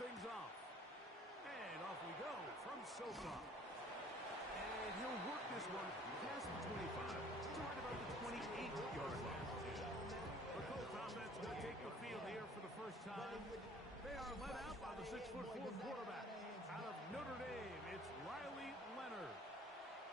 things off. And off we go from SoFa. And he'll work this one past the 25 to right about the 28-yard line. The Colts offense going to take the field here for the first time. They are led out by the 6'4" quarterback. Out of Notre Dame, it's Riley Leonard.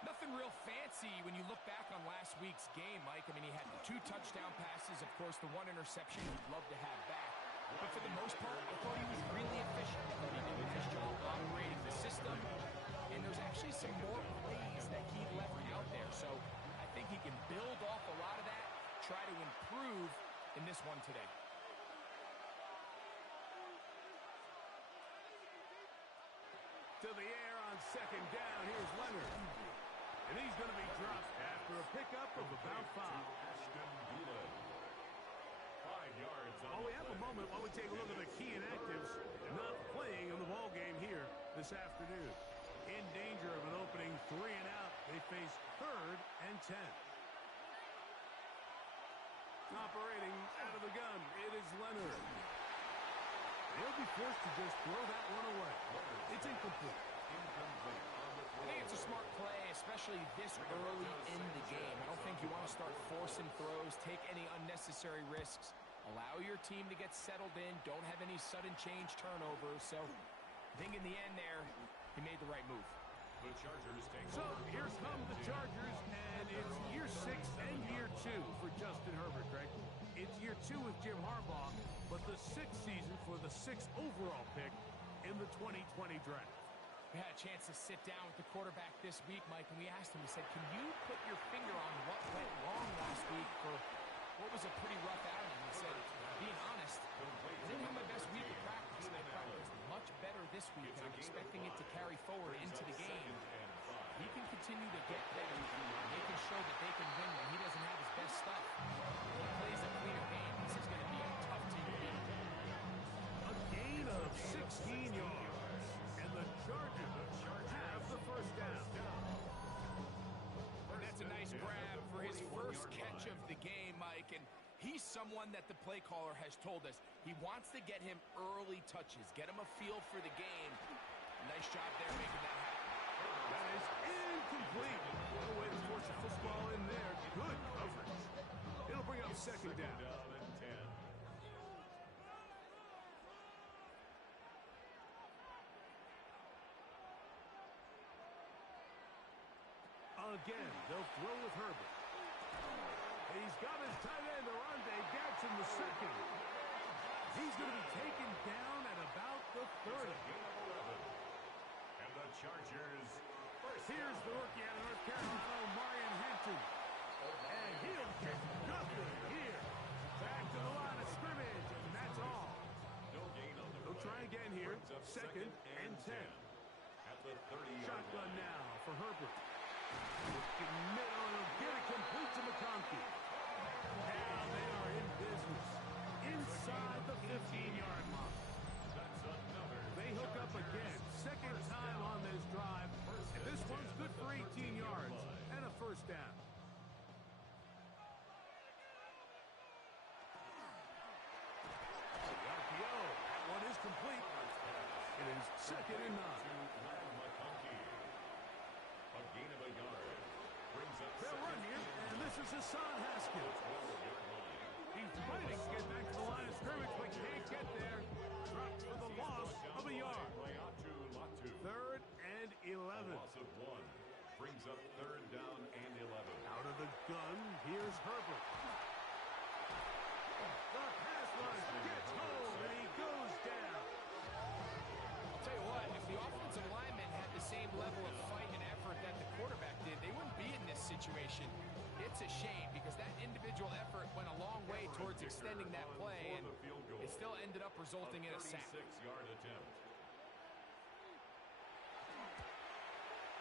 Nothing real fancy when you look back on last week's game, Mike. I mean, he had the 2 touchdown passes, of course, the 1 interception he'd love to have back. But for the most part, I thought he was really efficient. I thought he did a nice job operating the system. And there's actually some more plays that he left out there. So I think he can build off a lot of that, try to improve in this one today. To the air on second down. Here's Leonard. And he's going to be dropped after a pickup of about 5. 5 yards. Well, we have a moment while we take a look at the key inactives not playing in the ball game here this afternoon. In danger of an opening 3 and out. They face 3rd and 10. Operating out of the gun, it is Leonard. They'll be forced to just throw that one away. It's incomplete. I think it's a smart play, especially this early in the game. I don't think you want to start forcing throws, take any unnecessary risks. Allow your team to get settled in. Don't have any sudden change turnovers. So I think in the end there, he made the right move. The Chargers take So over. here come the Chargers, and it's year 6 and year 2 for Justin Herbert, Greg. It's year 2 with Jim Harbaugh, but the 6th season for the 6th overall pick in the 2020 draft. We had a chance to sit down with the quarterback this week, Mike, and we asked him, we said, can you put your finger on what went wrong last week for what was a pretty rough outing? He said, being honest, I didn't have my best week of practice. I practiced much better this week, and I'm expecting it to carry forward into the game. He can continue to get better. They can show that they can win when he doesn't have his best stuff. When he plays a cleaner game, this is going to be a tough team to beat. A gain of 16 yards, and the Chargers have the first down. And that's a nice grab for his first catch of the game, Mike. And he's someone that the play caller has told us he wants to get him early touches, get him a feel for the game. Nice job there making that happen. That is incomplete. What a way to force a football in there. Good coverage. It'll bring up second down. And 10. Again, they'll throw with Herbert. He's got his tight end, Arande Gadsden, the second. He's going to be taken down at about the 30. And the Chargers. Here's the rookie out of North Carolina, Marion Hampton. And he'll get nothing here. Back to the line of scrimmage, and that's all. No gain on the They'll try again here. Second and 10. At the 30-yard Shotgun line. now for Herbert. Looking middle, and he'll get it complete to McConkey. Now they are in business. Inside the 15-yard mark. That's another. They hook up again. Second time on this drive. And this one's good for 18 yards and a first down. The RPO. That one is complete. It is second and 9. A gain of a yard. Brings up They'll run here, and this is Hassan Haskins. He's fighting to get back to the line of scrimmage, but can't get there. Dropped for the loss of a yard. 3rd and 11. Loss of 1. Brings up 3rd down and 11. Out of the gun, here's Herbert. The pass rush gets home, and he goes down. I'll tell you what, if the offensive linemen had the same level of fight and effort that the quarterback did, they wouldn't be in this situation. It's a shame because that individual effort went a long way towards extending that play, and it still ended up resulting in a sack. 36-yard attempt.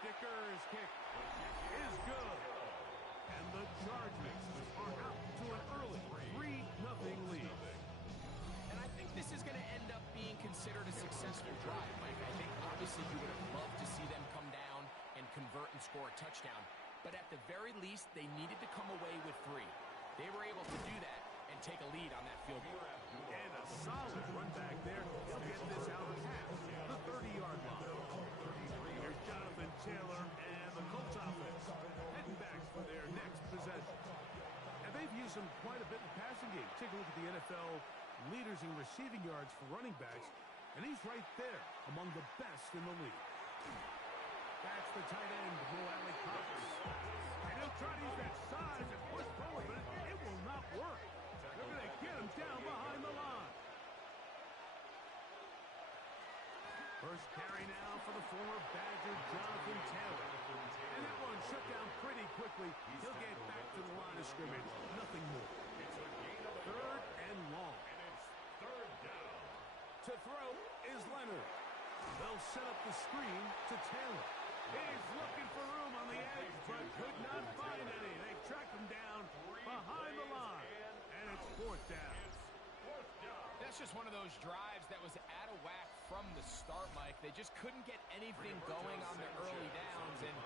Dicker's kick is good. And the Chargers are out to an early 3-0 lead. And I think this is going to end up being considered a successful drive, Mike. I think obviously you would have loved to see them come down and convert and score a touchdown. But at the very least, they needed to come away with 3. They were able to do that and take a lead on that field goal. And a solid run back there. He'll get this out past the 30-yard line. Here's Jonathan Taylor and the Colts offense heading back for their next possession. And they've used him quite a bit in the passing game. Take a look at the NFL leaders in receiving yards for running backs, and he's right there among the best in the league. That's the tight end, Alec Cox. And he'll try to use that size and push forward, but it will not work. They're going to get him down behind the line. First carry now for the former Badger, Jonathan Taylor. And that one shut down pretty quickly. He'll get back to the line of scrimmage. Nothing more. Third and long. Third down. To throw is Leonard. They'll set up the screen to Taylor. He's looking for room on the edge, but could not find any. They track him down behind the line. And it's fourth down. That's just one of those drives that was out of whack from the start, Mike. They just couldn't get anything going on their early downs, and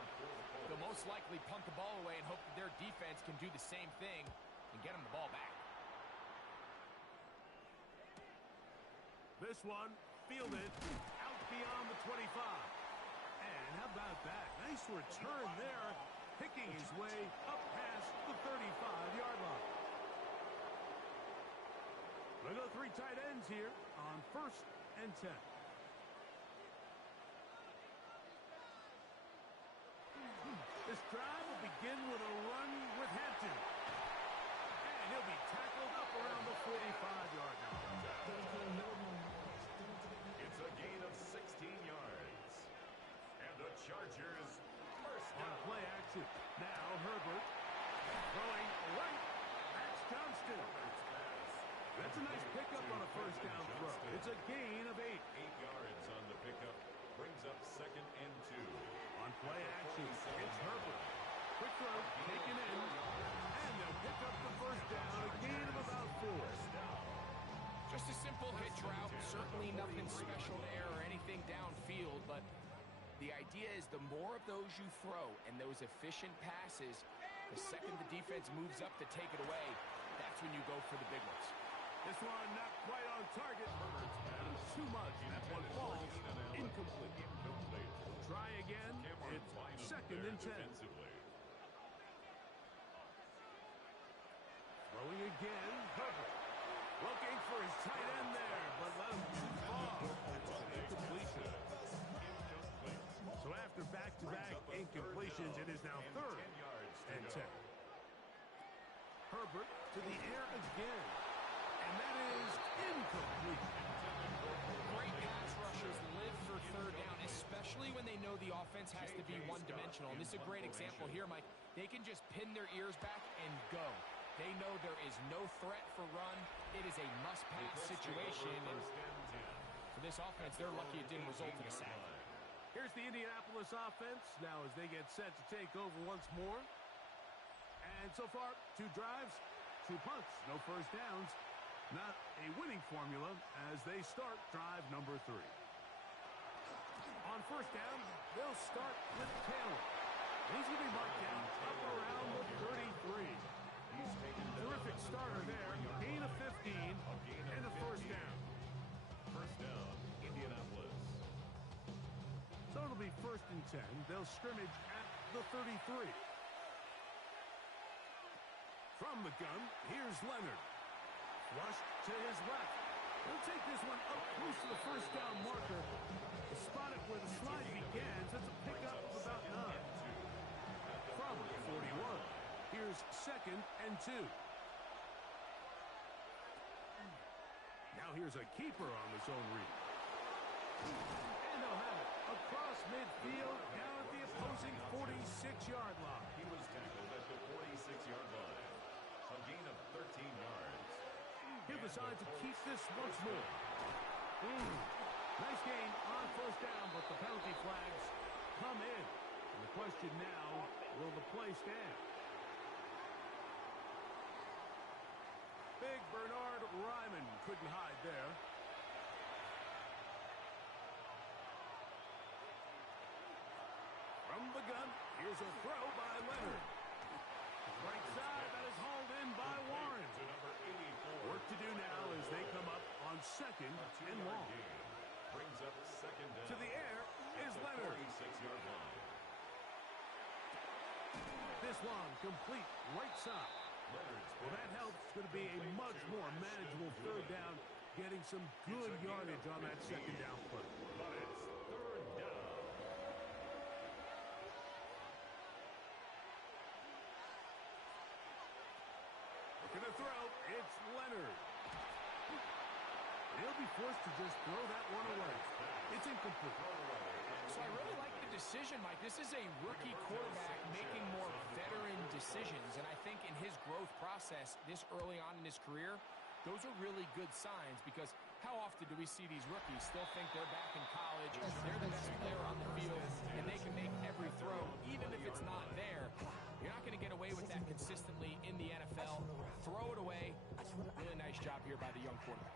they'll most likely punt the ball away and hope that their defense can do the same thing and get them the ball back. This one fielded out beyond the 25. And how about that? Nice return there, picking his way up past the 35-yard line. We'll go three tight ends here on 1st and 10. This drive will begin with a run with Hampton. And he'll be tackled up around the 45-yard line. It's a gain of 16 yards. And the Chargers first On down. play action. Now Herbert throwing right. That's Johnston. That's a nice pickup on a first down throw. It's a gain of 8. 8 yards on the pickup. Brings up 2nd and 2. On play action, it's Herbert. Quick throw, taken in, and they'll pick up the first down, a gain of about 4. Just a simple hitch route, certainly nothing special there or anything downfield, but the idea is the more of those you throw and those efficient passes, the second the defense moves up to take it away, that's when you go for the big ones. This one not quite on target. Too much. That one falls incomplete. Try again. It's 2nd and 10. Throwing again. Herbert. Looking for his tight end there, but let him too far. Incompletion. So after back-to-back incompletions, it is now 3rd and 10. Herbert to the air again. And that is incomplete. Great pass rushers live for 3rd down, especially when they know the offense has to be one-dimensional. And this is a great example here, Mike. They can just pin their ears back and go. They know there is no threat for run. It is a must-pass situation. And for this offense, they're lucky it didn't result in a sack. Here's the Indianapolis offense now as they get set to take over once more. And so far, 2 drives, 2 punts, no first downs. Not a winning formula as they start drive number 3. On first down, they'll start with Taylor. He's going to be marked down up around the 33. Terrific starter there. Gain of 15 and a first down. First down, Indianapolis. So it'll be 1st and 10. They'll scrimmage at the 33. From the gun, here's Leonard. Rushed to his left. He'll take this one up close to the first down marker. Spot it where the slide begins. That's a pickup of about 9. From 41. Here's 2nd and 2. Now here's a keeper on the zone read. And they'll have it across midfield down at the opposing 46-yard line. He was tackled at the 46-yard line. A gain of 13 yards. He'll decide to keep this once more. Nice gain on first down, but the penalty flags come in. And the question now, will the play stand? Big Bernard Ryman couldn't hide there. From the gun, here's a throw by Leonard. Right side, that is hauled in by Warren. To number 84. Work to do now as they come up on on second A and 2-yard long. gain brings up second down. To the air is at the Leonard. 46-yard line. This one complete right side. Well, that helps. It's going to be a much more manageable third down, getting some good yardage on that second down play. But it's third down. Looking to throw, it's Leonard. He'll be forced to just throw that one away. It's incomplete. So I really like the decision, Mike. This is a rookie quarterback making more veteran decisions, and I think in his growth process this early on in his career, those are really good signs because how often do we see these rookies still think they're back in college, they're the best player on the field, and they can make every throw, even if it's not there. You're not going to get away with that consistently in the NFL. Throw it away. Really nice job here by the young quarterback.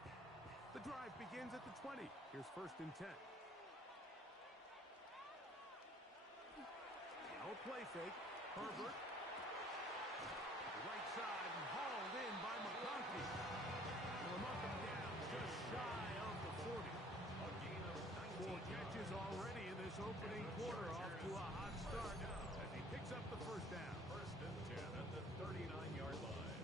The drive begins at the 20. Here's first and 10. No play fake. Herbert. Right side and hauled in by McConkey. Will mark him down just shy of the 40. A gain of 4 19 catches already in this opening quarter, off to a hot start as he picks up the first down. First and 10 at the 39-yard line.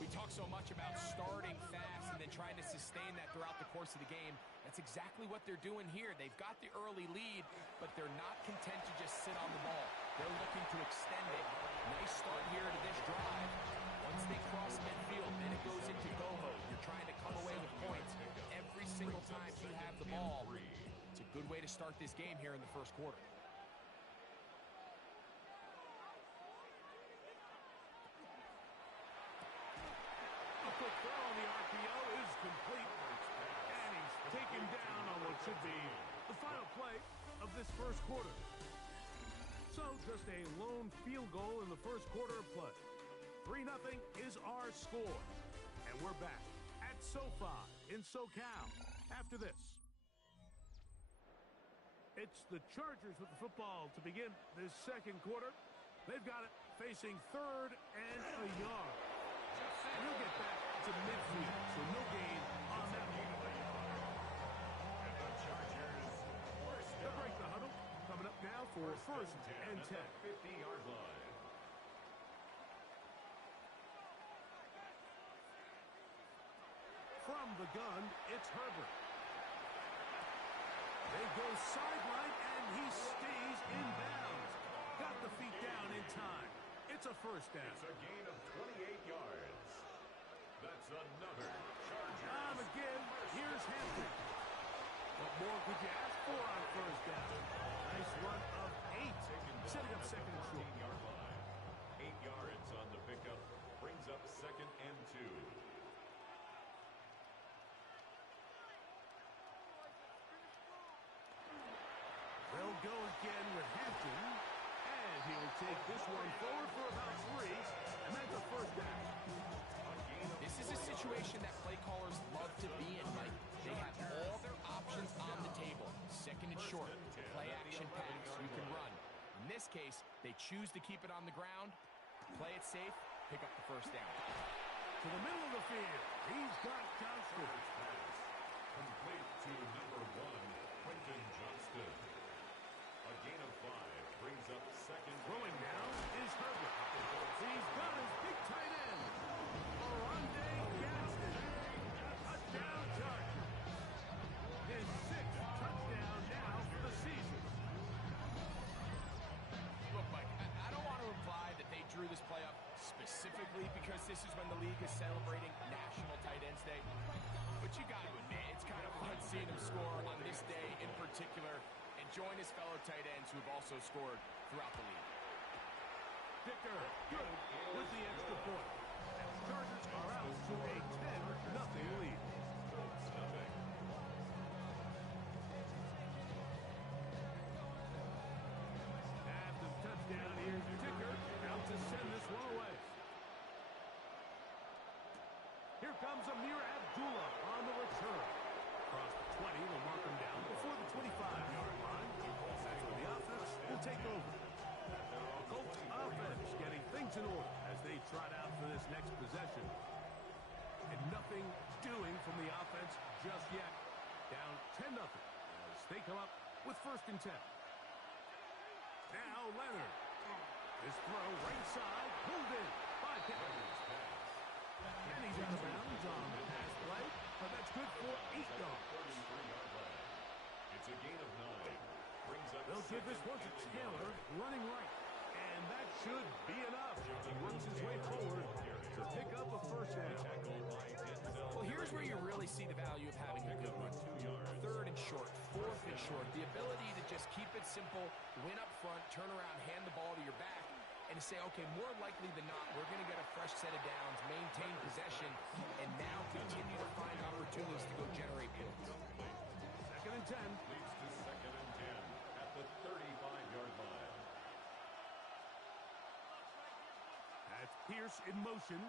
We talk so much about starting fast and then trying to sustain that throughout the course of the game. That's exactly what they're doing here. They've got the early lead, but they're not content to just sit on the ball. They're looking to extend it. Nice start here to this drive. Once they cross midfield, then it goes into go mode. You're trying to come away with points every single time you have the ball. It's a good way to start this game here in the first quarter. A quick throw on the RPO is complete. And he's taken down on what should be the final play of this first quarter. So just a lone field goal in the first quarter of play. 3-0 is our score. And we're back at SoFi in SoCal after this. It's the Chargers with the football to begin this second quarter. They've got it facing third and a yard. And he'll get back to midfield, so no gain on that one. And the Chargers forced They'll break the huddle. Coming up now for first and 10. 50-yard line. From the gun, it's Herbert. They go sideline, and he stays in bounds. Got the feet down in time. It's a first down. It's a gain of 28 yards. That's another Chargers. Again, here's Hampton. What more could you ask for on first down? Nice run of 8. Setting up second and short. 15-yard line. 8 yards on the pickup. Brings up second and 2. They'll go again with Hampton. And he'll take this one forward for about 3. And that's a first down. This is a situation that play callers love to be in, Mike. They have all their options on the table. Second and short, play action pass, you can run. In this case, they choose to keep it on the ground, play it safe, pick up the first down. To the middle of the field. He's got Johnston. Complete to number 1, Quentin Johnston. A gain of 5 brings up second. Throwing now is Herbert. He's got his big tight end. Orlando Gaston. Touchdown Chargers. His 6th touchdown now for the season. Look, Mike, I don't want to imply that they drew this play up specifically because this is when the league is celebrating National Tight Ends Day. But you got to admit, it's kind of fun seeing him score on this day in particular and join his fellow tight ends who have also scored throughout the league. Dicker, good with the extra point. And the Chargers are out to a 10-0 lead. After the touchdown, here's Dicker out to send this one away. Here comes Amir Abdullah on the return. Across the 20, will mark him down before the 25-yard line. That's where the offense will take over. Colts offense getting things in order as they trot out for this next possession. And nothing nothing doing from the offense just yet. Down 10-0 as they come up with 1st and 10. Now Leonard. His throw right side, pulled in by Pickens. And he's out of bounds on the pass play, but that's good for 8 yards. It's a gain of 9. Brings up They'll give this one to Taylor, running right. And that should be enough. He works his way forward to pick up a 1st down. Well, here's where you really see the value of having a good run. 3rd and short, 4th and short. The ability to just keep it simple, win up front, turn around, hand the ball to your back, and to say, okay, more likely than not, we're going to get a fresh set of downs, maintain possession, and now continue to find opportunities to go generate points. 2nd and 10. Leads to 2nd and 10 at the 35-yard line. That's Pierce in motion.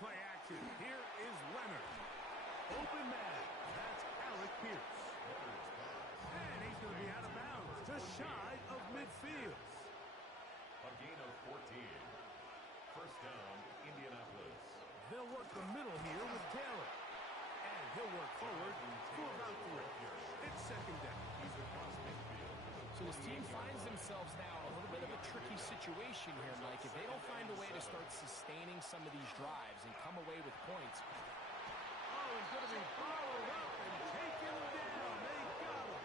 Play action. Here is Leonard. Open man. That's Alec Pierce. And he's going to be out of bounds, just shy of midfield. A gain of 14. 1st down, Indianapolis. They'll work the middle here with Taylor. And he'll work forward for about 3. It's 2nd down. He's across midfield. So this team finds themselves now in a little bit of a tricky situation here, Mike. If they don't find a way to start sustaining some of these drives and come away with points. Oh, he's going to be followed up and taken down. They got him.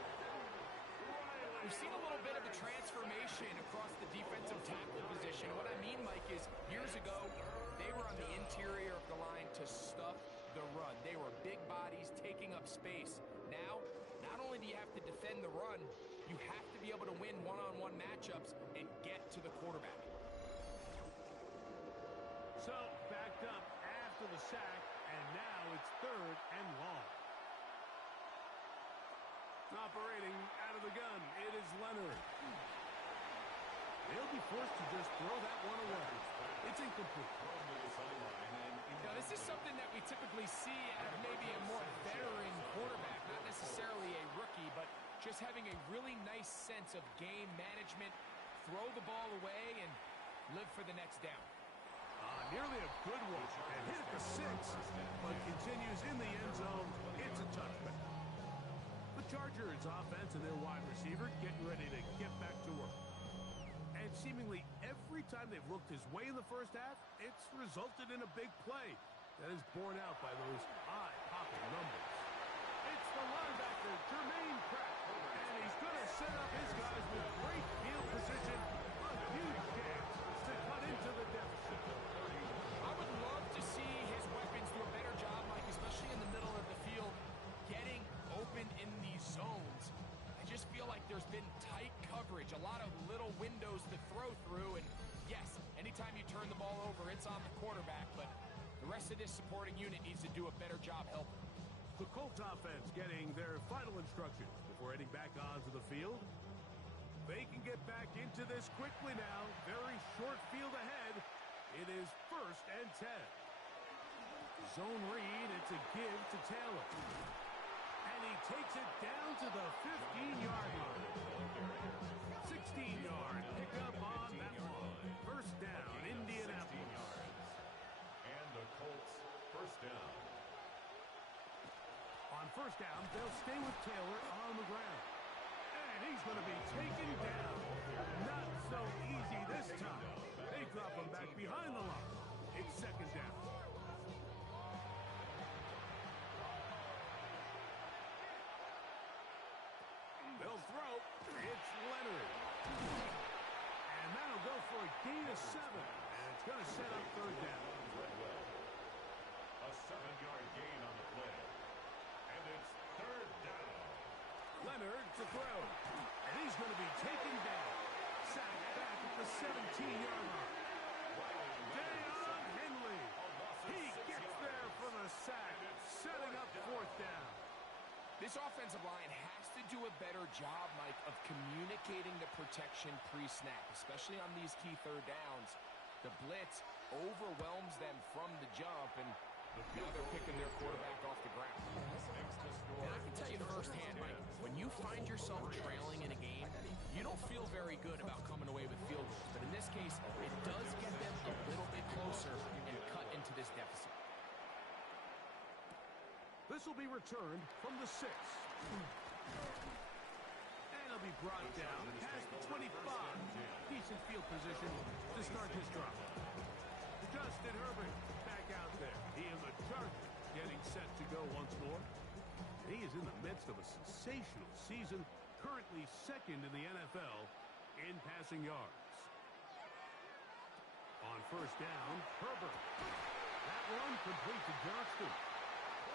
We've seen a little bit of a transformation across the defensive tackle position. What I mean, Mike, is years ago, they were on the interior of the line to stuff the run. They were big bodies taking up space. Now, not only do you have to defend the run, you have to be able to win one-on-one matchups and get to the quarterback. So, backed up after the sack, and now it's 3rd and long. Operating out of the gun, it is Leonard. They'll be forced to just throw that one away. It's incomplete. Now, this is something that we typically see out of maybe a more veteran quarterback, not necessarily a rookie, but just having a really nice sense of game management, throw the ball away, and live for the next down. Nearly a good one, and hit at the 6, but continues in the end zone. It's a touchback. The Chargers offense and their wide receiver getting ready to get back to work. And seemingly every time they've looked his way in the 1st half, it's resulted in a big play that is borne out by those eye-popping numbers. It's the linebacker, Jermaine Pratt, and he's going to set up his guys with great field position, a huge chance to cut into the deficit. I would love to see his weapons do a better job, Mike, especially in the middle of the field, getting open in these zones. I just feel like there's been tight coverage, a lot of little windows to throw through, and yes, anytime you turn the ball over, it's on the quarterback, but the rest of this supporting unit needs to do a better job helping. The Colts offense getting their final instructions before heading back onto the field. They can get back into this quickly now. Very short field ahead. It is 1st and 10. Zone read, it's a give to Taylor. And he takes it down to the 15-yard line. 16-yard pickup on that one. 1st down, Indianapolis. And the Colts 1st down. On 1st down, they'll stay with Taylor on the ground. And he's going to be taken down. Not so easy this time. They drop him back behind the line. It's 2nd down. They'll throw. It's Leonard. And that'll go for a gain of 7. And it's going to set up 3rd down. A 7-yard gain on the play. And it's 3rd down. Leonard to throw. And he's going to be taken down. Sacked back at the 17-yard line. Deion Henley. He gets there for the sack, setting up 4th down. This offensive line has to do a better job, Mike, of communicating the protection pre-snap, especially on these key 3rd downs. The blitz overwhelms them from the jump, and now they're picking their quarterback off the ground. And I can tell you firsthand, Mike, when you find yourself trailing in a game, you don't feel very good about coming away with field goals. But in this case, it does get them a little bit This will be returned from the 6. And he'll be brought down past the 25. Decent field position to start this drive. Justin Herbert back out there. He and the Chargers getting set to go once more. He is in the midst of a sensational season, currently second in the NFL in passing yards. On first down, Herbert. That one complete to Johnston.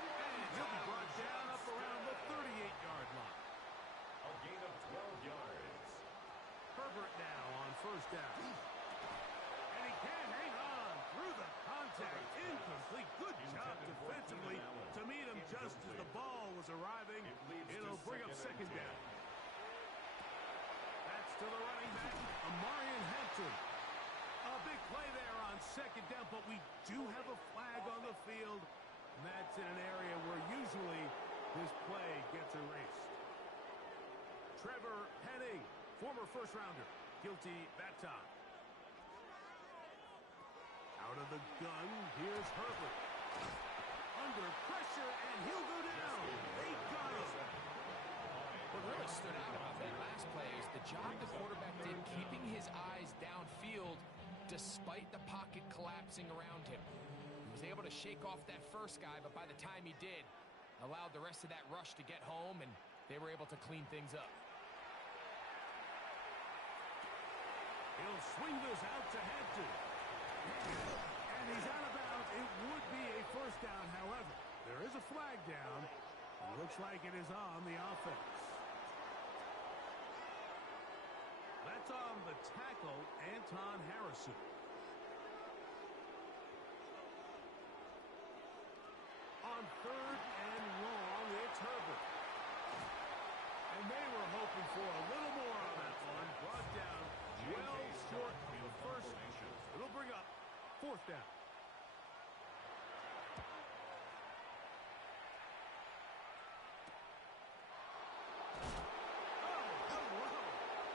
And he'll be brought down up around the 38-yard line. A gain of 12 yards. Herbert now on first down. And he can't hang on through the contact. Incomplete. Good job defensively to meet him just as the ball was arriving. It'll bring up second down. That's to the running back, Amarian Hampton. A big play there on second down, but we do have a flag on the field. And that's in an area where usually this play gets erased. Trevor Penning, former first-rounder, guilty that time. Out of the gun, here's Herbert. Under pressure, and he'll go down. They got him. What really stood out about that last play is the job the quarterback did keeping his eyes downfield despite the pocket collapsing around him. He was able to shake off that first guy, but by the time he did, allowed the rest of that rush to get home, and they were able to clean things up. He'll swing this out to Hampton. And he's out of bounds. It would be a first down, however. There is a flag down. It looks like it is on the offense. That's on the tackle, Anton Harrison. On third and long, it's Herbert. And they were hoping for a little more on that one. Brought down well short of the first. It'll bring up fourth down.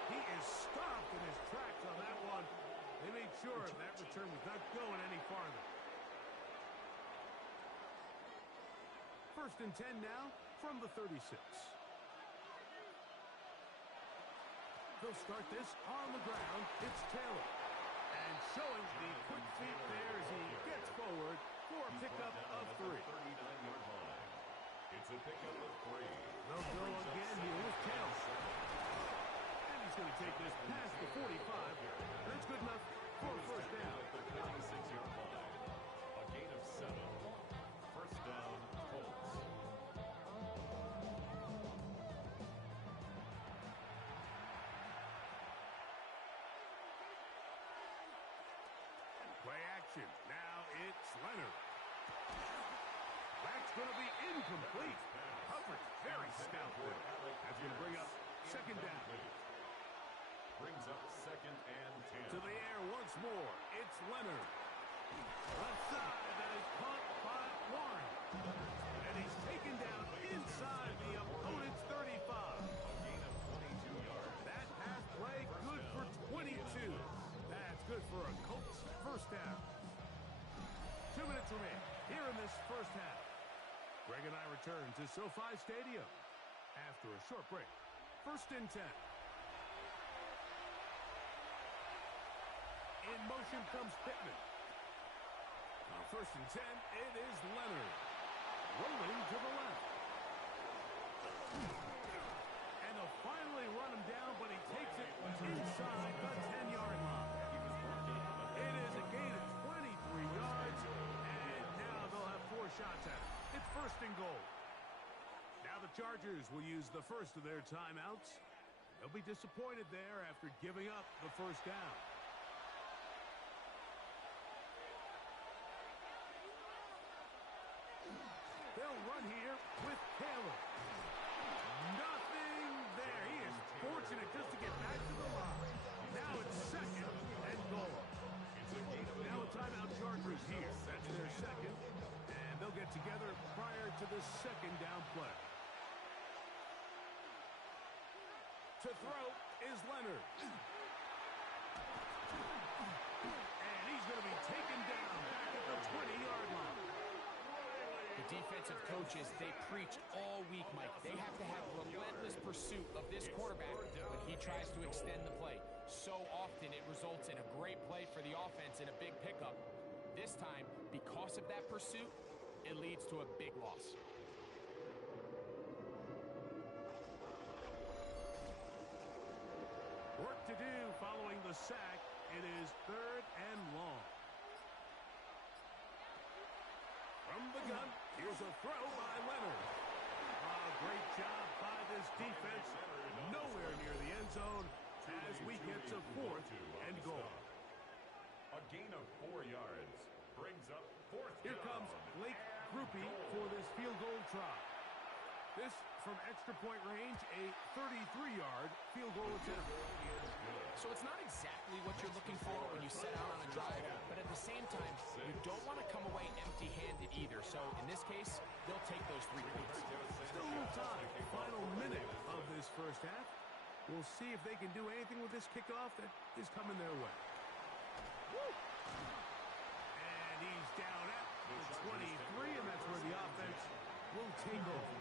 He is stopped in his tracks on that one. They made sure that return was not going any farther. First and 10 now from the 36. They'll start this on the ground. It's Taylor. And showing the quick feet there as he gets forward for a pickup of 3. 39-yard line. It's a pickup of 3. They'll go again here with Taylor. And he's going to take this past the 45. And it's good enough for a first down. The 36-yard line. A gain of 7. First down, Colts. Play action. Now it's Leonard. That's going to be incomplete. Coverage very stout there. That's going to bring up second down. Brings up second and 10. To the air once more. It's Leonard. Left side. That is caught by Warren. And he's taken down inside the opponent's 35. A gain of 22 yards. That pass play good for 22. That's good for a Colts first down. 2 minutes remain here in this first half. Greg and I return to SoFi Stadium after a short break. First and 10. In motion comes Pittman. On first and 10, it is Leonard. Rolling to the left. And they'll finally run him down, but he takes it inside the 10-yard line. It is a gain of 23 yards, and now they'll have 4 shots at it. It's first and goal. Now the Chargers will use the first of their timeouts. They'll be disappointed there after giving up the first down. They'll run here with Taylor. Nothing there. He is fortunate just to get back to the line. Now it's second and goal. Now a timeout Chargers here. That's their second. And they'll get together prior to the second down play. To throw is Leonard. And he's going to be taken down back at the 20-yard line. The defensive coaches, they preach all week, Mike. They have to have relentless pursuit of this quarterback when he tries to extend the play. So often it results in a great play for the offense and a big pickup. This time, because of that pursuit, it leads to a big loss. Work to do following the sack. It is 3rd and long. From the gun, here's a throw by Leonard. Great job by this defense. Nowhere near the end zone as we get to 4th and goal. A gain of 4 yards brings up 4th down. Here comes Blake Groupie for this field goal try. This from extra point range, a 33-yard field goal attempt. So it's not exactly what you're looking for when you set out on a drive, but at the same time, you don't want to come away empty-handed either. So in this case, they'll take those 3 points. Still a little time. Final minute of this first half. We'll see if they can do anything with this kickoff that is coming their way. Woo! And he's down at the 23, and that's where the offense will take over.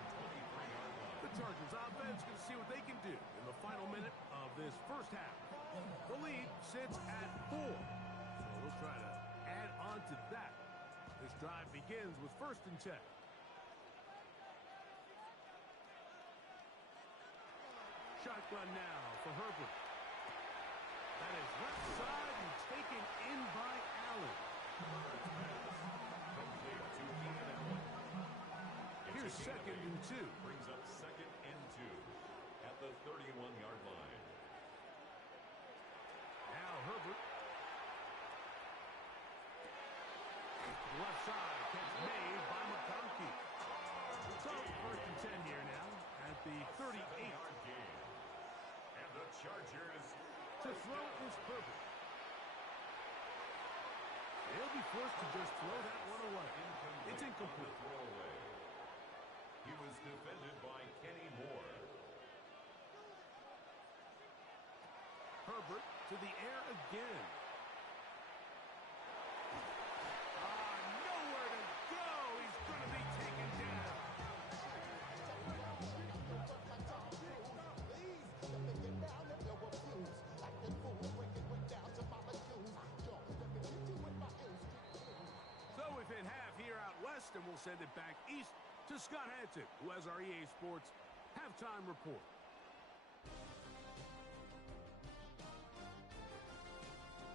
The Chargers offense can see what they can do in the final minute of this first half. The lead sits at 4. So we'll try to add on to that. This drive begins with 1st and 10. Shotgun now for Herbert. That is left side and taken in by Allen. Here's 2nd and 2. Brings up 2nd and 2 at the 31-yard line. Now Herbert. Left side catch made by McConkey. So 1st and 10 here now at the 38. And the Chargers To throw is Herbert. He'll be forced to just throw that one away. It's incomplete. Throwaway. He was defended by Kenny Moore. Herbert to the air again. Nowhere to go. He's going to be taken down. So we've hit half here out west, and we'll send it back east to Scott Hanson, who has our EA Sports halftime report.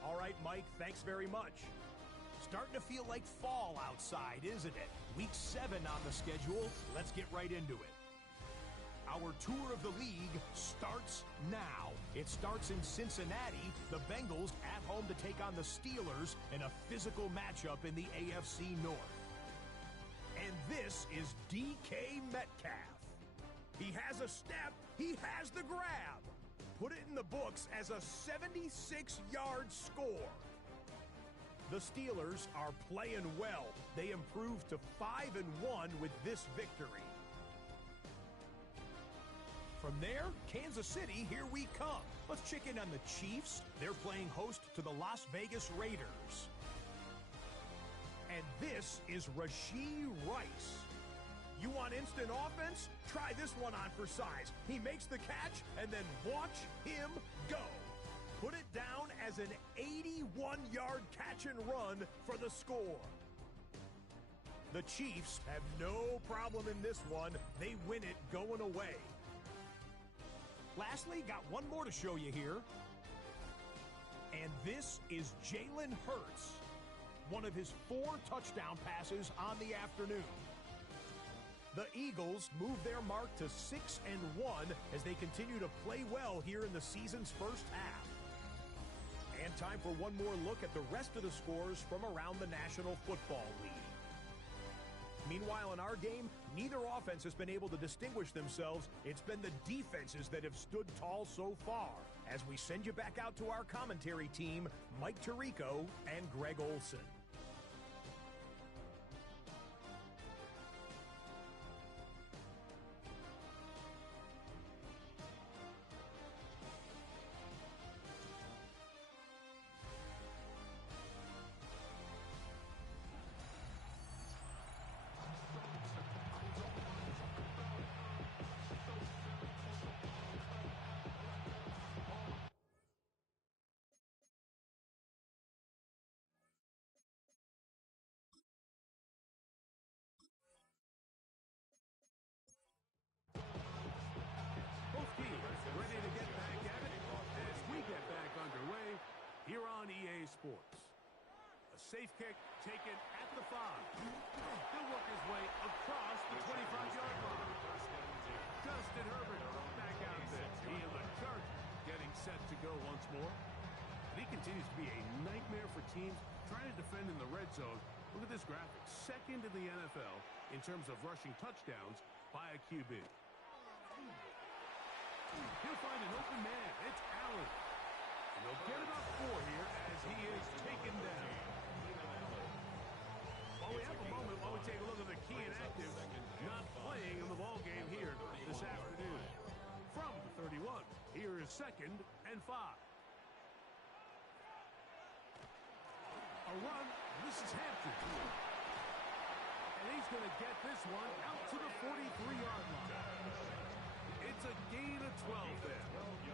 All right, Mike, thanks very much. Starting to feel like fall outside, isn't it? Week 7 on the schedule. Let's get right into it. Our tour of the league starts now. It starts in Cincinnati. The Bengals at home to take on the Steelers in a physical matchup in the AFC North. And this is DK Metcalf. He has a step. He has the grab. Put it in the books as a 76-yard score. The Steelers are playing well. They improved to 5-1 with this victory. From there, Kansas City, here we come. Let's check in on the Chiefs. They're playing host to the Las Vegas Raiders. And this is Rashee Rice. You want instant offense? Try this one on for size. He makes the catch, and then watch him go. Put it down as an 81-yard catch and run for the score. The Chiefs have no problem in this one. They win it going away. Lastly, got one more to show you here. And this is Jalen Hurts. One of his 4 touchdown passes on the afternoon. The Eagles move their mark to 6-1 as they continue to play well here in the season's first half. And time for one more look at the rest of the scores from around the National Football League. Meanwhile, in our game, neither offense has been able to distinguish themselves. It's been the defenses that have stood tall so far. As we send you back out to our commentary team, Mike Tirico and Greg Olson. sports. A safe kick taken at the 5. He'll work his way across the 25-yard line. Justin Herbert back out there. He and the Chargers getting set to go once more. And he continues to be a nightmare for teams trying to defend in the red zone. Look at this graphic. Second in the NFL in terms of rushing touchdowns by a QB. He'll find an open man. It's Allen. And they'll get about 4 here as he is taken down. While we have a moment, while we take a look at the key inactives not playing in the ball game here this afternoon. From the 31, here is 2nd and 5. A run. This is Hampton. And he's going to get this one out to the 43-yard line. It's a gain of 12 there.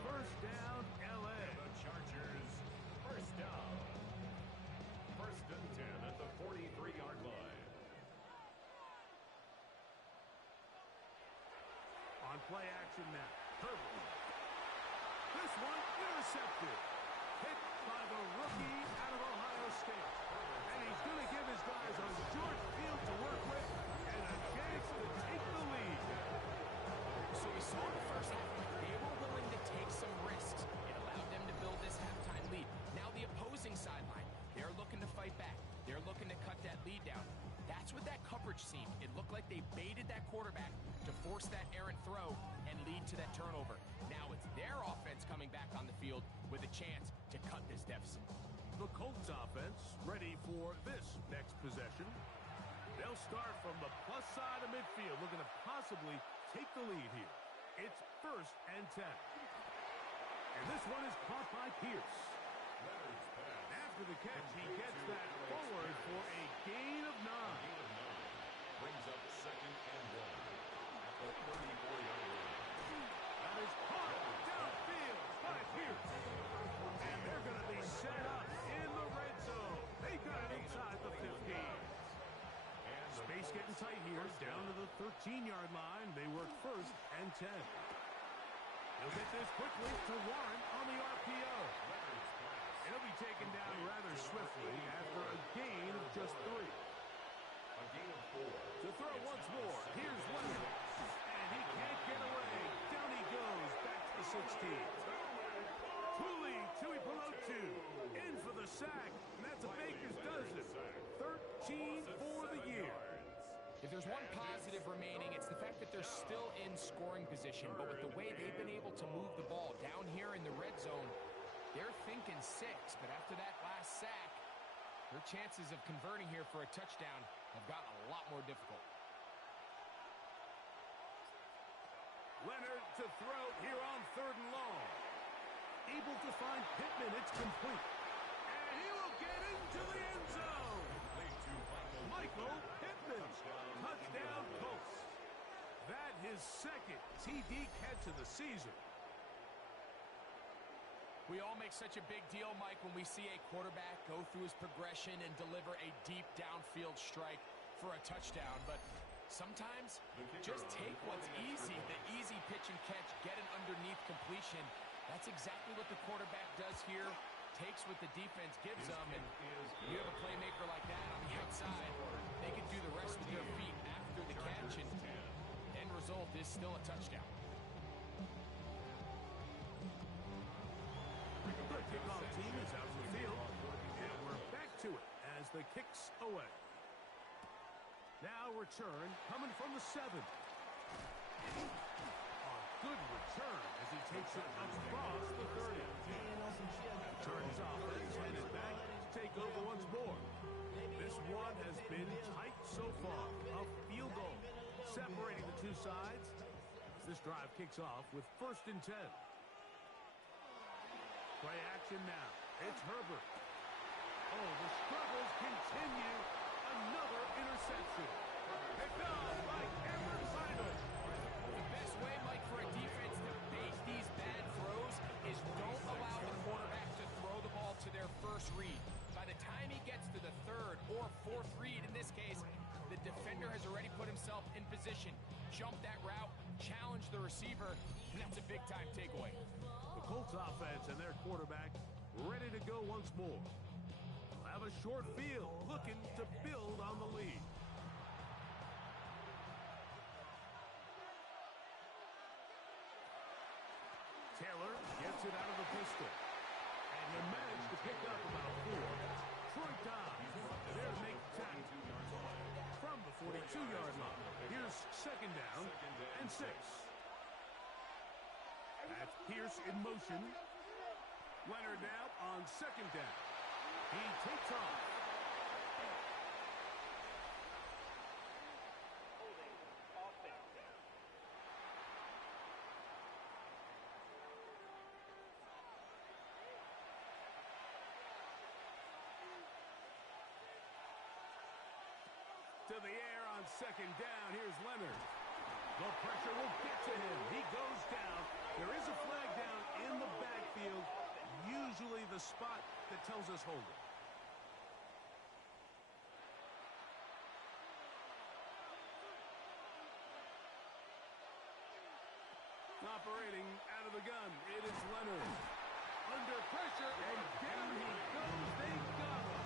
First down, LA. The Chargers, first down. First and 10 at the 43-yard line. On play action now. Herbert. This one intercepted. Picked by the rookie out of Ohio State. And he's going to give his guys a short field to work with and a chance to take the lead. So we saw in the first half, they were willing to take some risks. It allowed them to build this halftime lead. Now the opposing sideline, they're looking to fight back. They're looking to cut that lead down. That's what that coverage seemed. It looked like they baited that quarterback to force that errant throw and lead to that turnover. Now it's their offense coming back on the field with a chance to cut this deficit. The Colts offense ready for this next possession. They'll start from the plus side of midfield, looking to possibly take the lead here. It's 1st and 10. And this one is caught by Pierce. After the catch, he gets that forward for a gain of 9. Brings up 2nd and 1 at the 34-yard line. That is caught downfield by Pierce. And they're going to be set up in the red zone. They got it inside the 15. Space getting tight here, down to the 13-yard line. They work 1st and 10. He'll get this quickly to Warren on the RPO. It'll be taken down rather swiftly after a gain of just 3. A gain of 4. To throw once more, here's Leonard. And he can't get away. Down he goes, back to the 16. Tuli Tuipulotu in for the sack. And that's a Baker's dozen. 13 for the year. If there's one positive remaining, it's the fact that they're still in scoring position. But with the way they've been able to move the ball down here in the red zone, they're thinking 6. But after that last sack, their chances of converting here for a touchdown have gotten a lot more difficult. Leonard to throw here on 3rd and long. Able to find Pittman. It's complete. And he will get into the end zone. Michael Pittman. Touchdown Colts. That his 2nd TD catch of the season. We all make such a big deal, Mike, when we see a quarterback go through his progression and deliver a deep downfield strike for a touchdown. But sometimes just take what's easy, the easy pitch and catch, get an underneath completion. That's exactly what the quarterback does here. Takes what the defense gives them, and you have a playmaker like that on the outside. They can do the rest with their feet after the catch, and end result is still a touchdown. The kickoff team is out in the field, and we're back to it as the kick's away. Now return coming from the 7. A good return as he takes it across the 30. Turns offense headed back to take over once more. This one has been tight so far. A field goal separating the two sides. This drive kicks off with 1st and 10. Play action now. It's Herbert. Oh, the struggles continue. Another interception. Picked up by Cameron Seidel. The best way, Mike, for a defense to bait these bad throws is don't allow the quarterback to throw the ball to their first read. By the time he gets to the 3rd or 4th read, in this case, the defender has already put himself in position. Jump that route, challenge the receiver, and that's a big-time takeaway. The Colts offense and their quarterback ready to go once more. have a short field, looking to build on the lead. Taylor gets it out of the pistol. And he managed to pick up about 4. Troy Dobbs there to make the tackle. From the 42-yard line, here's second down and 6. That's Pierce in motion. Leonard now on second down. He takes off. To the air on second down. Here's Leonard. The pressure will get to him. He goes down. There is a flag down in the backfield. Usually the spot that tells us hold it. Operating out of the gun. It is Leonard. Under pressure, and down he goes. They got him.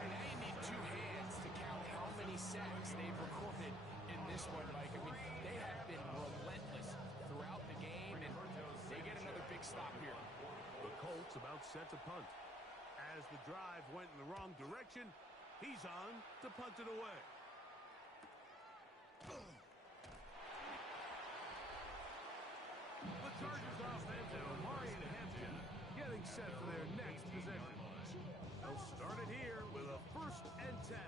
And now you need 2 hands to count how many sacks they've recorded in this one, Mike. I mean, they have been relentless throughout the game, and they get another big stop here. The Colts about set to punt. As the drive went in the wrong direction, he's on to punt it away. The Chargers offense and Omari and Hampton getting set for their next possession. They'll start it here with a 1st and 10.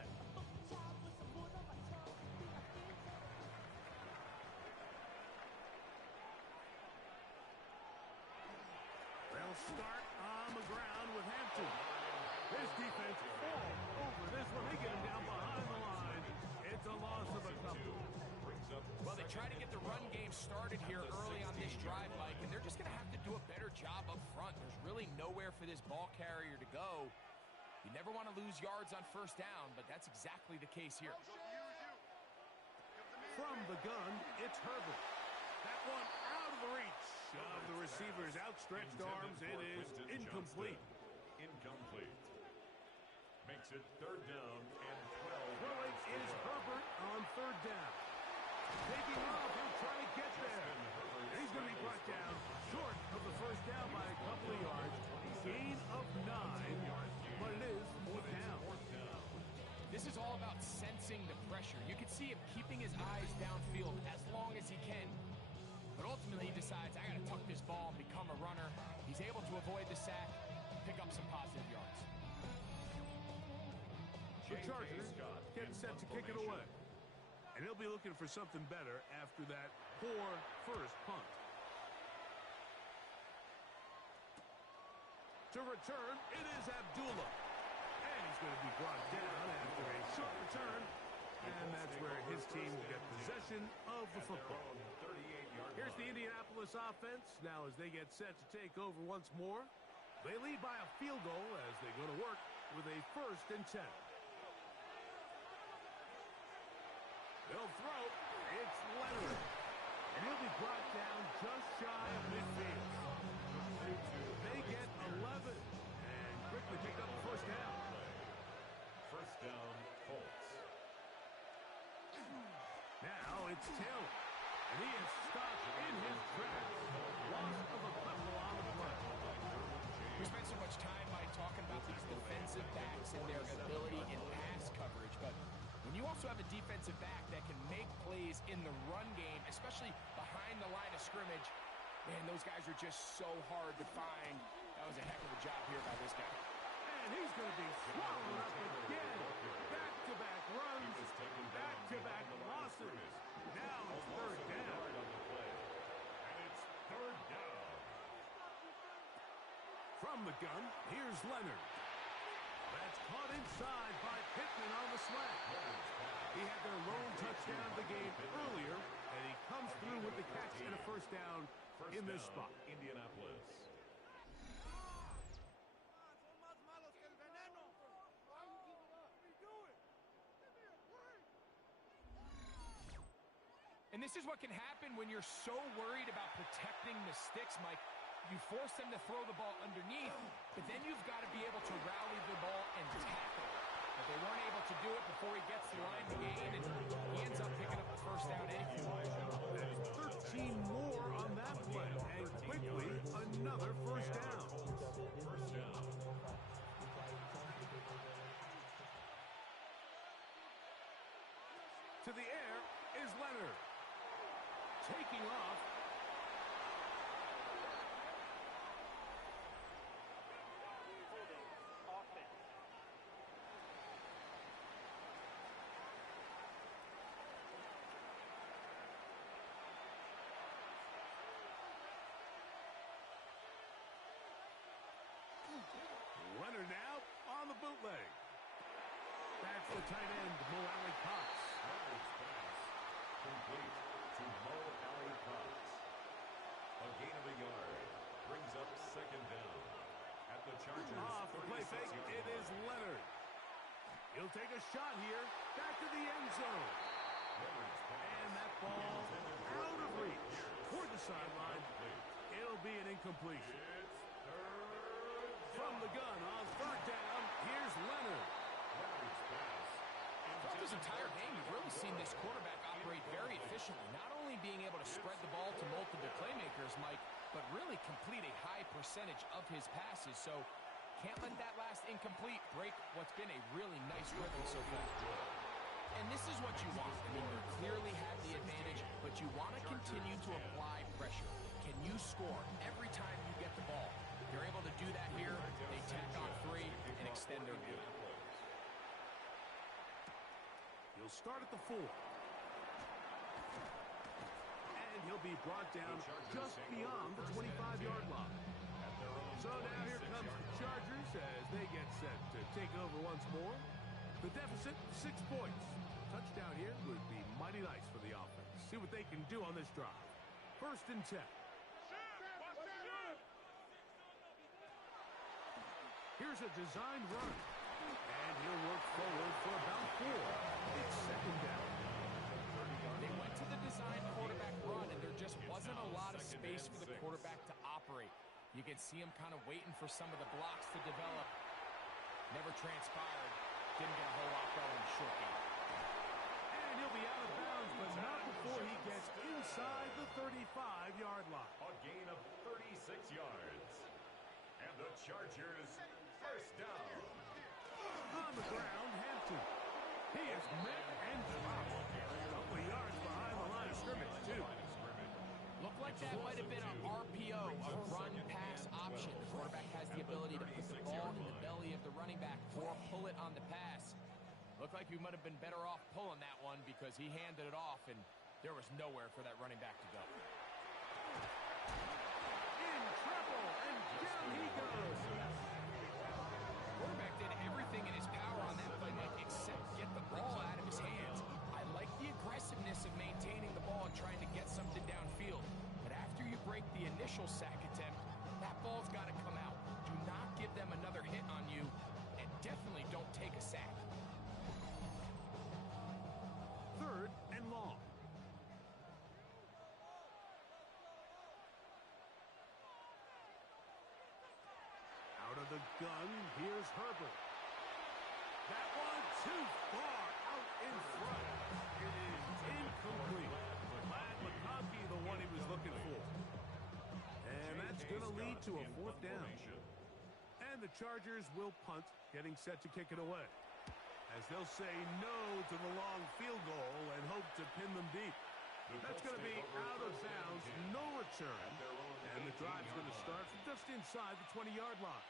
They'll start on the ground with Hampton. This defense all over this one. They get him down behind the line. It's a loss of a couple. Well, they try to get the run game started here early on this drive, Mike, and they're just going to have to do a better job up front. There's really nowhere for this ball carrier to go. You never want to lose yards on 1st down, but that's exactly the case here. From the gun, it's Herbert. That one out of the reach of the receiver's outstretched arms. It is incomplete. Incomplete. Makes it 3rd down and 12. Throwing is Herbert on 3rd down. Taking off, he'll try to get there. He's going to be brought down short of the 1st down by a couple of yards. Gain of 9, but it is 4th down. This is all about sensing the pressure. You can see him keeping his eyes downfield as long as he can. But ultimately he decides, I got to tuck this ball and become a runner. He's able to avoid the sack, pick up some positive yards. The Chargers get set to kick it away. And he'll be looking for something better after that poor 1st punt. To return, it is Abdullah. And he's going to be brought down after a short return. And that's where his team will get possession of the football. Here's the Indianapolis offense. Now as they get set to take over once more, they lead by a field goal as they go to work with a 1st and 10. They'll throw. It's Leonard. And he'll be brought down just shy of midfield. They get 11 and quickly pick up the 1st down. 1st down, Colts. Now it's Taylor. And he is stopped in his tracks. Loss of a couple on the play. We spent so much time, Mike, talking about these defensive backs and their ability in pass coverage, but when you also have a defensive back that can make plays in the run game, especially behind the line of scrimmage, man, those guys are just so hard to find. That was a heck of a job here by this guy. And he's going to be swallowed up again. Back-to-back runs, back-to-back losses. Now it's 3rd down. And it's 3rd down. From the gun, here's Leonard. That's caught inside by Pittman on the slant. He had their lone touchdown of the game earlier, and he comes through with the catch and a 1st down in this spot. Indianapolis. And this is what can happen when you're so worried about protecting the sticks, Mike. You force them to throw the ball underneath, but then you've got to be able to rally the ball and tackle it. But they weren't able to do it before he gets the line to gain, and he ends up picking up the first down anyway. That's 13 more on that play, and quickly another first down. First down. To the air is Leonard. Taking off. Leonard now on the bootleg. That's the tight end, Moali Cox. Leonard's pass complete to Mo Alley Cox. A gain of a yard brings up second down at the Chargers. Off the play fake, it is Leonard. He'll take a shot here, back to the end zone. Leonard's pass. And that ball out of reach toward the sideline. It'll be an incompletion. From the gun on third down, here's Leonard. Leonard's pass. Throughout this entire game, you've really seen this quarterback operate very efficiently, not only being able to spread the ball to multiple playmakers, Mike, but really complete a high percentage of his passes. So can't let that last incomplete break what's been a really nice rhythm so far. And this is what you want. I mean, you clearly have the advantage, but you want to continue to apply pressure. Can you score every time you get the ball? They're able to do that here. They tack on 3 and extend their lead. He'll start at the 4. And he'll be brought down just beyond the 25-yard line. So now here comes the Chargers as they get set to take over once more. The deficit, 6 points. Touchdown here would be mighty nice for the offense. See what they can do on this drive. First and 10. Here's a designed run. And he'll work forward for about 4. It's second down. They went to the designed quarterback run, and there just wasn't a lot of space for the quarterback to operate. You can see him kind of waiting for some of the blocks to develop. Never transpired. Didn't get a whole lot going in short game. And he'll be out of bounds, but not before he gets inside the 35-yard line. A gain of 36 yards. And the Chargers first down. On the ground, Hampton. He is met and dropped. A couple of yards behind the line of scrimmage, too. Looked like that might have been an RPO, a run-pass option. The quarterback has the ability to put the ball in the belly of the running back or pull it on the pass. Looked like he might have been better off pulling that one because he handed it off, and there was nowhere for that running back to go. In trouble, and down he goes. Quarterback did everything in his power on that play, Mike, except get the ball out of his hands. I like the aggressiveness of maintaining the ball and trying to get something downfield. But after you break the initial sack attempt, that ball's got to come out. Do not give them another hit on you, and definitely don't take a sack. Third and long. Out of the gun, here's Herbert. That one too far out in front. It is incomplete. Glad McConkey the one he was looking for. And that's going to lead to a fourth down. And the Chargers will punt, getting set to kick it away. As they'll say no to the long field goal and hope to pin them deep. That's going to be out of bounds, no return. And the drive's going to start from just inside the 20-yard line.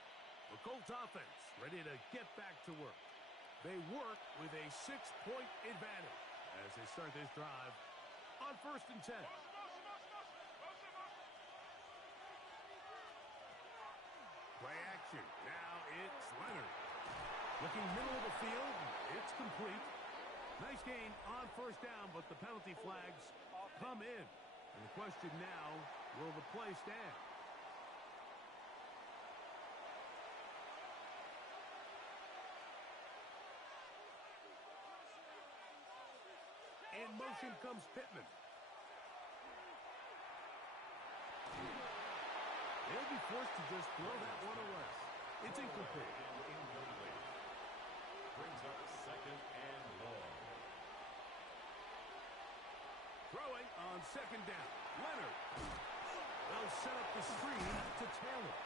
The Colts offense ready to get back to work. They work with a 6-point advantage as they start this drive on first and 10. Play action. Now it's Leonard. Looking middle of the field. It's complete. Nice gain on first down, but the penalty flags come in. And the question now, will the play stand? In motion comes Pittman. They'll be forced to just throw that one away. It's incomplete. Incomplete. Brings up second and long. Throwing on second down. Leonard. They'll set up the screen to Taylor.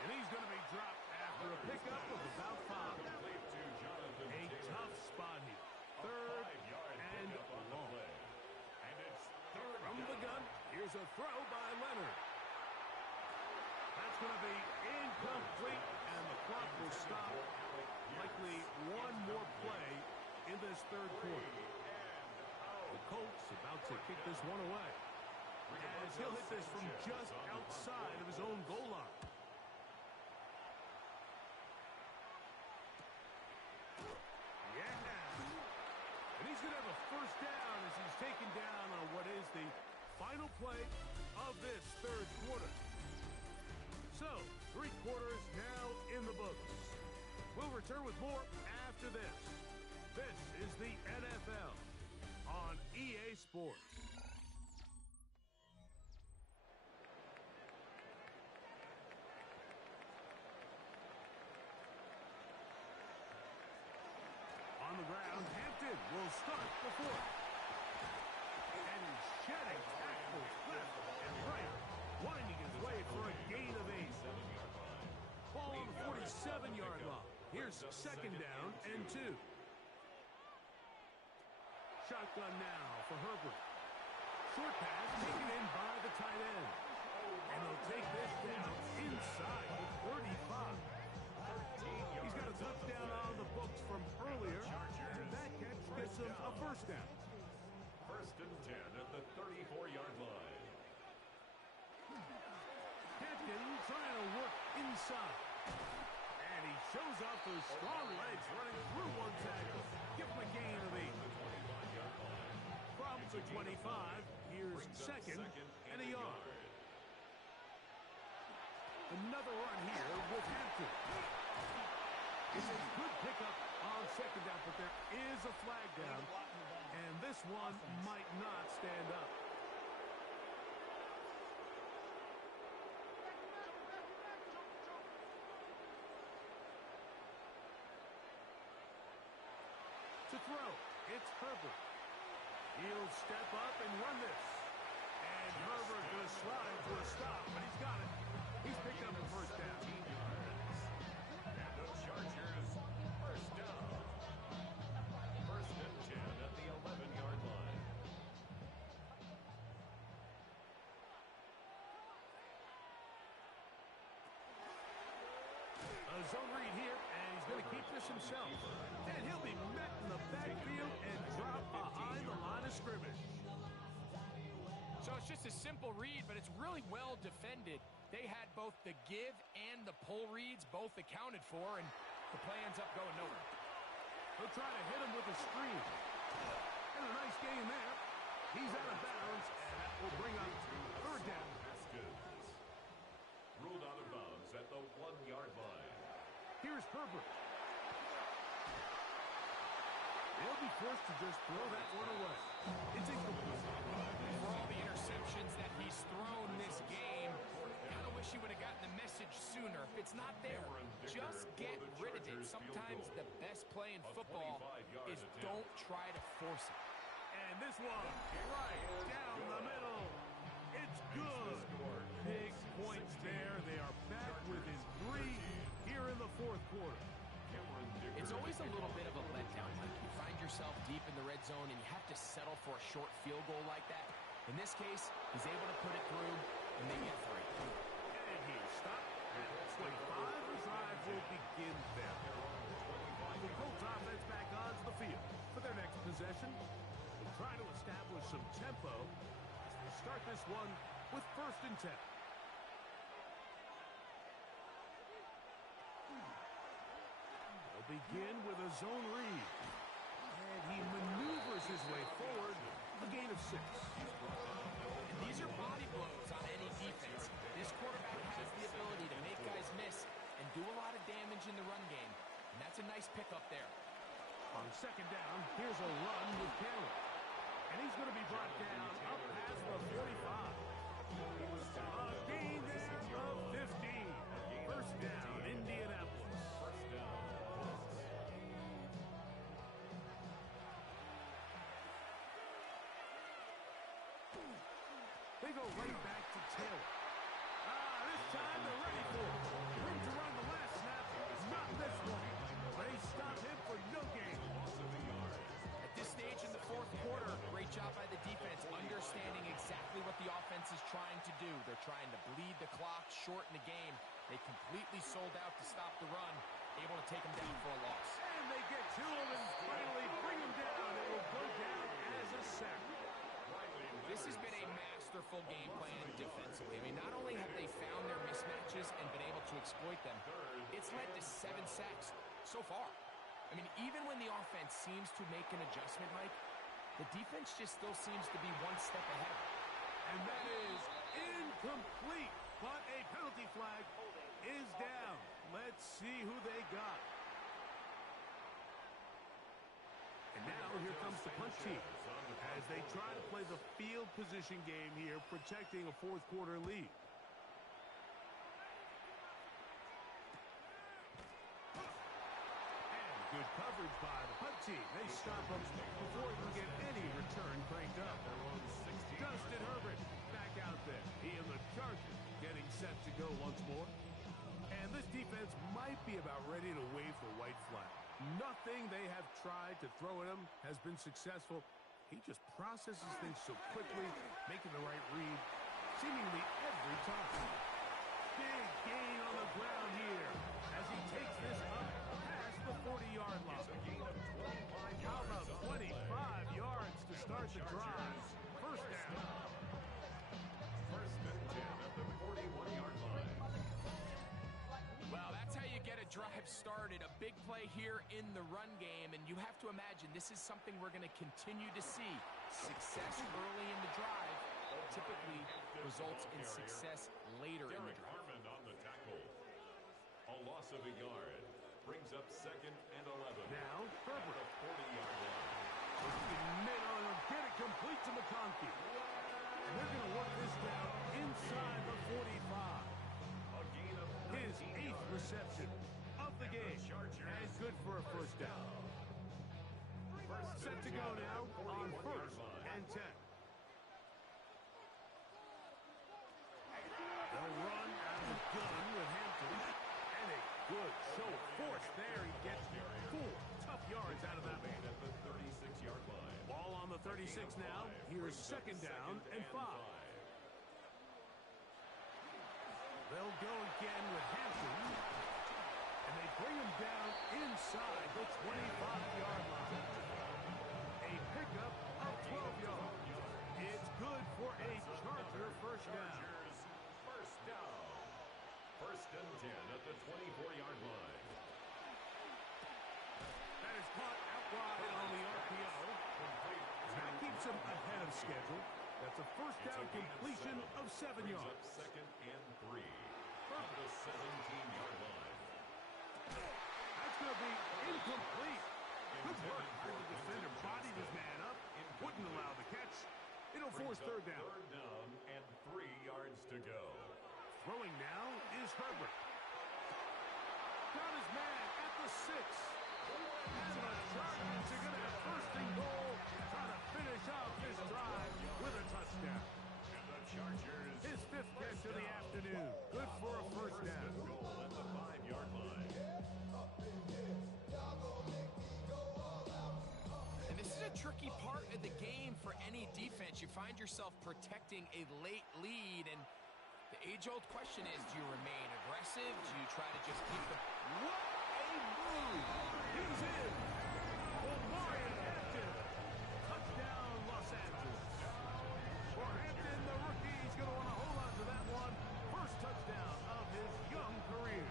And he's going to be dropped after a pickup of about 5. Complete to Jonathan A Taylor. tough spot here. A Third 5-yard and pickup on the long. play. And it's third From the down. gun, here's a throw by Leonard. That's going to be incomplete, and the clock will stop. Likely one more play in this third quarter. The Colts about to kick this one away, as he'll hit this from just outside of his own goal line. Yeah. And he's going to have a first down as he's taken down on what is the final play of this third quarter. So, 3 quarters now in the books. We'll return with more after this. This is the NFL on EA Sports. On the ground, Hampton will start the fourth. And he's shedding tackles left and right, winding his way for a gain of 8. Ball on the 47-yard line. Here's second down and 2. Shotgun now for Herbert. Short pass taken in by the tight end. And they'll take this down inside the 35. He's got a touchdown on the books from earlier, and that catch gets him a first down. First and 10 at the 34-yard line. Hampton trying to work inside. And he shows off those strong legs running through one tackle. Give him a gain of 8. From the 25, here's second and a yard. Another run here with Hampton. It's a good pickup on second down, but there is a flag down, and this one might not stand up. To throw, it's Herbert. He'll step up and run this. And Herbert going to slide to a stop, but he's got it. He's picked up the first down. And the Chargers first down. First and 10 at the 11-yard line. A zone read here, and he's going to keep this himself. And he'll be met in the backfield and dropped behind the line of scrimmage. So it's just a simple read, but it's really well defended. They had both the give and the pull reads both accounted for, and the play ends up going nowhere. They'll try to hit him with a screen. And a nice game there. He's out of bounds, and that will bring up third down. Haskins. Ruled out of bounds at the 1-yard line. Here's Herbert. They'll be forced to just throw that one away. It's incomplete. For all the interceptions that he's thrown this game, kind of wish he would have gotten the message sooner. If it's not there, just get rid of it. Sometimes the best play in football is don't try to force it. And this one, right down the middle. It's good. Big points there. They are back within 3 here in the fourth quarter. It's always a little bit of a letdown. Like you find yourself deep in the red zone and you have to settle for a short field goal like that. In this case, he's able to put it through, and they get 3. And he stopped at 25. The drive will begin there. The Colts offense back onto the field for their next possession. They'll try to establish some tempo as they start this one with first and 10. They'll begin with a zone read. And he maneuvers his way forward, a gain of 6. And these are body blows on any defense. This quarterback has the ability to make guys miss and do a lot of damage in the run game. And that's a nice pickup there. On second down, here's a run with Taylor. And he's going to be brought down up past the 45. A gain there of 15. They go right back to Taylor. This time they're ready for it. Room to run the last snap. Not this one. They stop him for no gain. At this stage in the fourth quarter, great job by the defense, understanding exactly what the offense is trying to do. They're trying to bleed the clock, shorten the game. They completely sold out to stop the run, able to take them down for a loss. And they get to him and finally bring him down. It will go down as a sack. This has been a masterful game plan defensively. I mean, not only have they found their mismatches and been able to exploit them, it's led to 7 sacks so far. I mean, even when the offense seems to make an adjustment, Mike, the defense just still seems to be one step ahead. And that is incomplete. But a penalty flag is down. Let's see who they got. And now here comes the punt team as they try to play the field position game here, protecting a fourth quarter lead. And good coverage by the punt team. They stop him before he can get any return cranked up. Justin Herbert back out there. He and the Chargers getting set to go once more. And this defense might be about ready to wave the white flag. Nothing they have tried to throw at him has been successful. He just processes things so quickly, making the right read, seemingly every time. Big gain on the ground here as he takes this up past the 40-yard line. How about 25 yards to start the drive? First down. First and 10 at the 41-yard line. Well, that's how you get a drive started. A big play here in the run game, and you have to imagine this is something we're going to continue to see. Success early in the drive typically results in success later in the drive. Harmon on the tackle. A loss of a yard brings up second and 11. Now, Herbert. At the 40-yard line. Get it complete to McConkey. They're going to work this down inside the 45. A gain of His 8th reception of the game. And good for a first down. Set to go now on first and 10. They'll run out of the gun with Hampton. And a good show of force there. He gets 4 tough yards out of that man. At the 36-yard line. Ball on the 36 now. Here's second down and 5. They'll go again with Hampton. And they bring him down inside the 25-yard line. A pickup of 12 yards. It's good for a Charger first down. First down. First and 10 at the 24-yard line. That is caught out wide on the RPO. That keeps him ahead of schedule. That's a first down completion of 7 yards. Second and 3 at the 17-yard line. That's going to be incomplete. Good work by the defender. Bodied his man up. Wouldn't allow the catch. It'll force third down. Third down and 3 yards to go. Throwing now is Herbert. Got his man at the 6. And the Chargers are going to have first and goal. Trying to finish off this drive with a touchdown. And the Chargers. His 5th catch of the afternoon. Good for a first down. Goal at the 5-yard line. And this is a tricky part of the game for any defense. You find yourself protecting a late lead, and the age-old question is, do you remain aggressive? Do you try to just keep the... What a move! He's in. Omarion Hampton. Touchdown, Los Angeles. For Hampton, the rookie, he's going to want to hold on to that one. First touchdown of his young career.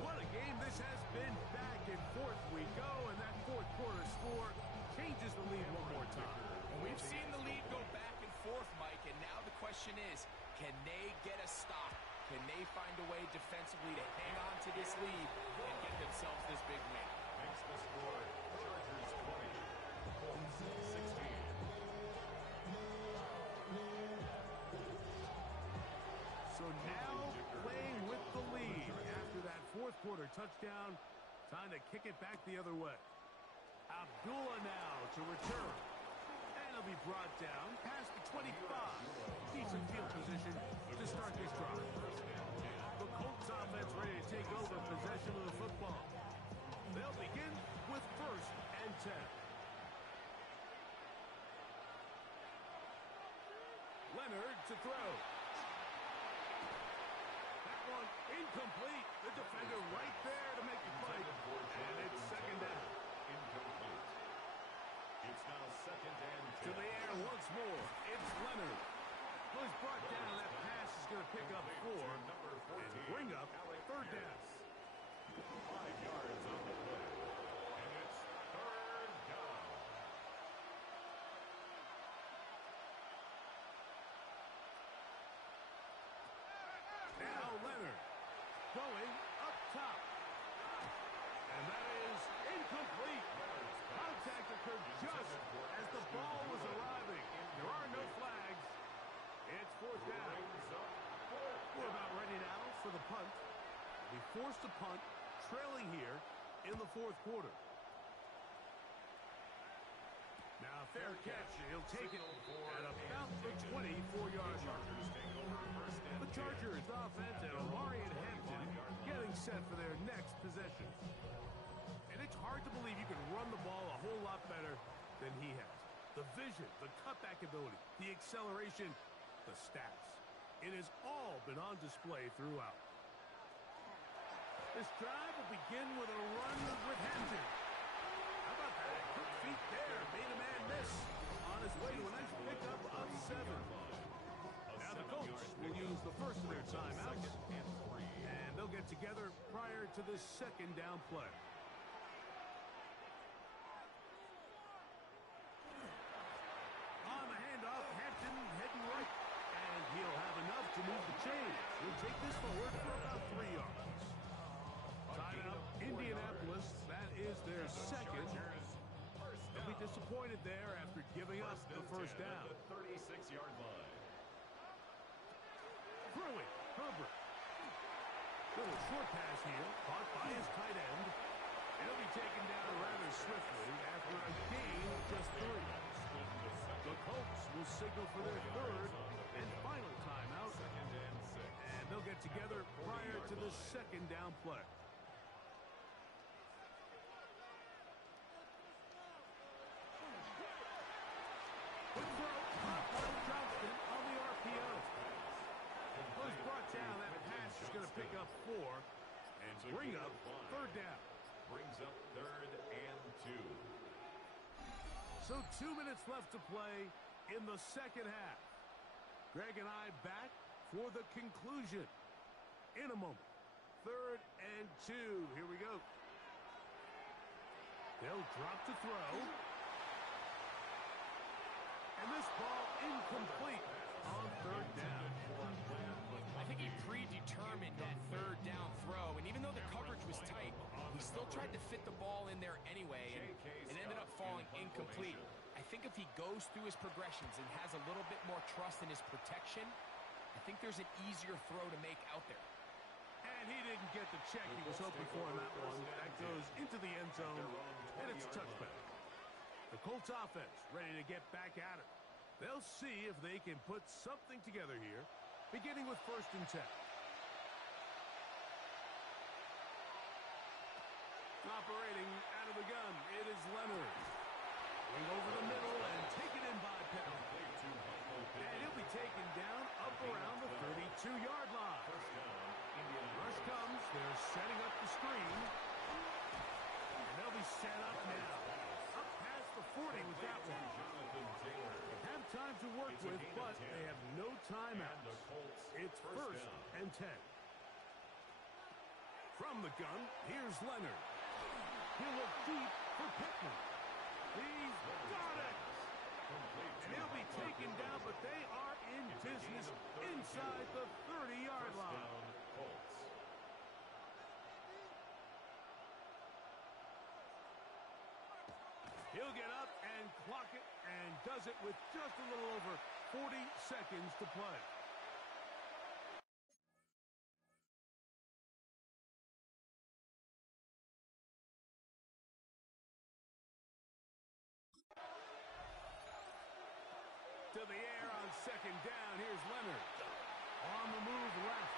What a game this has been. Back and forth we go, and that fourth quarter score changes the lead one more time. And we've seen the lead go back and forth, Mike, and now the question is, can they get a stop? Can they find a way defensively to hang on to this lead and get themselves this big win? Makes the score Chargers 20, Colts 16. So now playing with the lead after that fourth quarter touchdown. Time to kick it back the other way. Abdullah now to return. And They'll be brought down past the 25. Decent field position to start this drive. The Colts offense ready to take over possession of the football. They'll begin with 1st and 10. Leonard to throw. That one incomplete. The defender right there to make the play. And it's 2nd down. Incomplete. It's now 2nd and 10. To the air once more. It's Leonard. Well, he's brought down. That pass is going to pick up 4 and bring up 3rd down. 5 yards on the play. And it's 3rd down. Now Leonard going up top. And that is incomplete. Contact occurred just as the ball was arriving. There are no flags. It's 4th down. We're about ready now for the punt. We forced a punt, trailing here in the 4th quarter. Now fair catch. He'll take it at about the 24-yard line. The Chargers offense and Omarion Hampton getting set for their next possession. And it's hard to believe you can run the ball a whole lot better than he has. The vision, the cutback ability, the acceleration, the stats. It has all been on display throughout. This drive will begin with a run with Hampton. How about that? Quick feet there. Made a man miss. On his way to a nice pickup of 7. Now the Colts will use the first of their timeouts. And they'll get together prior to this 2nd down play. On the handoff, Hampton heading right. And he'll have enough to move the chains. He'll take this forward for about 3 yards. Tied up Indianapolis. That is their 2nd. They'll be disappointed there after giving up the 1st down. 36-yard line. Throwing, Herbert. Little short pass here, caught by his tight end. He'll be taken down rather swiftly after a gain of just 3. The Colts will signal for their 3rd and final timeout. And they'll get together prior to the 2nd down play. Quick throw, caught by Johnston on the RPO. Was brought down. That pass is going to pick up 4 and bring up 3rd down. Brings up 3rd and 2. So 2 minutes left to play in the 2nd half. Greg and I back for the conclusion in a moment. 3rd and 2. Here we go. They'll drop to throw. And this ball incomplete on 3rd down. I think he predetermined that 3rd down throw, and even though the coverage was tight, he still tried to fit the ball in there anyway, and it ended up falling incomplete. I think if he goes through his progressions and has a little bit more trust in his protection, I think there's an easier throw to make out there. And he didn't get the check he was hoping for on that one. That goes into the end zone, and it's a touchback. The Colts offense ready to get back at it. They'll see if they can put something together here, beginning with 1st and 10. Operating out of the gun, it is Leonard. Going over the middle and taken in by Pittman. And he'll be taken down up around the 32-yard line. Rush comes. They're setting up the screen. And they'll be set up now. Up past the 40 with that one. They have time to work with, but they have no timeouts. It's 1st and 10. From the gun, here's Leonard. He'll look deep for Pittman. He's got it! And he'll be taken down, but they are in business inside the 30-yard line. He'll get up and clock it, and does it with just a little over 40 seconds to play. to the air on second down. Here's Leonard. On the move left.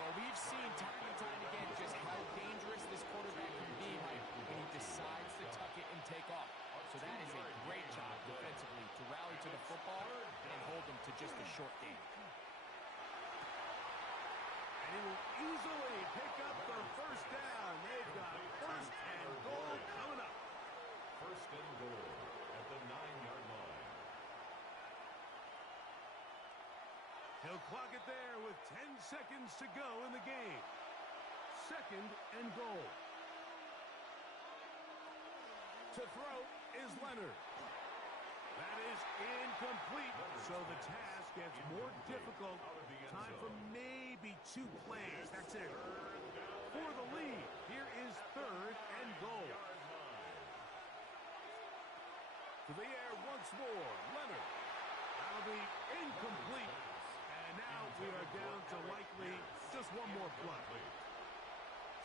Well, we've seen time and time again just how dangerous this quarterback can be, Mike, when he decides to tuck it and take off. So that is a great job defensively to rally to the football and hold them to just a short gain. And he will easily pick up the first down. They've got first and goal coming up. First and goal at the 9-yard line. He'll clock it there with 10 seconds to go in the game. Second and goal. To throw is Leonard. That is incomplete, so the task gets more difficult. Time for maybe 2 plays. That's it. For the lead, here is third and goal. To the air once more, Leonard. That'll be incomplete. And now we are down to likely just one more play.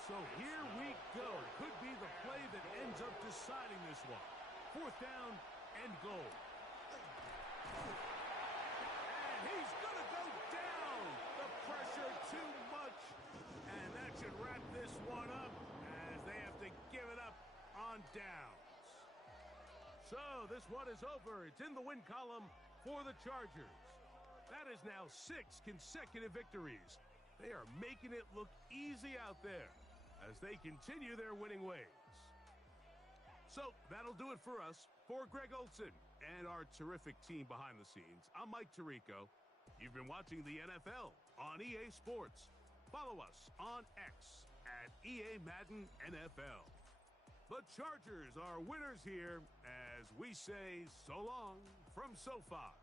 So here we go. Could be the play that ends up deciding this one. Fourth down and goal. And he's going to go down. The pressure too much. And that should wrap this one up as they have to give it up on downs. So this one is over. It's in the win column for the Chargers. That is now 6 consecutive victories. They are making it look easy out there as they continue their winning ways. So that'll do it for us. For Greg Olson and our terrific team behind the scenes, I'm Mike Tirico. You've been watching the NFL on EA Sports. Follow us on X at EA Madden NFL. The Chargers are winners here as we say so long from SoFi.